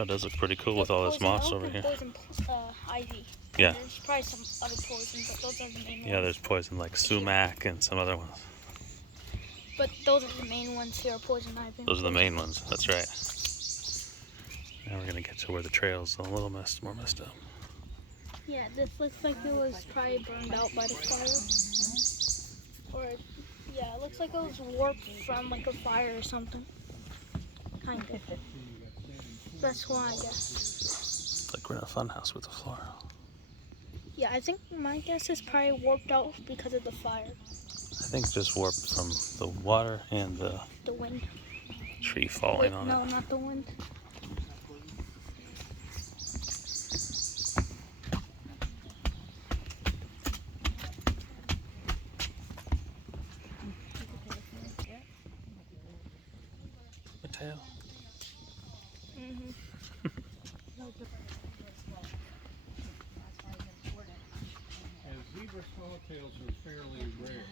That does look pretty cool with all this moss over here. Poison ivy. Yeah. There's probably some other poison, but those are the main ones. Yeah, there's poison like sumac and some other ones. But those are the main ones here, poison ivy. Those are the main ones, that's right. Now we're gonna get to where the trail's a little more messed up. Yeah, this looks like it was probably burned out by the fire. Or, yeah, it looks like it was warped from like a fire or something. Kind of. That's why, I guess. Like we're in a fun house with the floor. Yeah, I think my guess is probably warped out because of the fire. I think just warped from the water and the wind. Tree falling on it. No, not the wind. Mateo. As zebra swallowtails are fairly rare,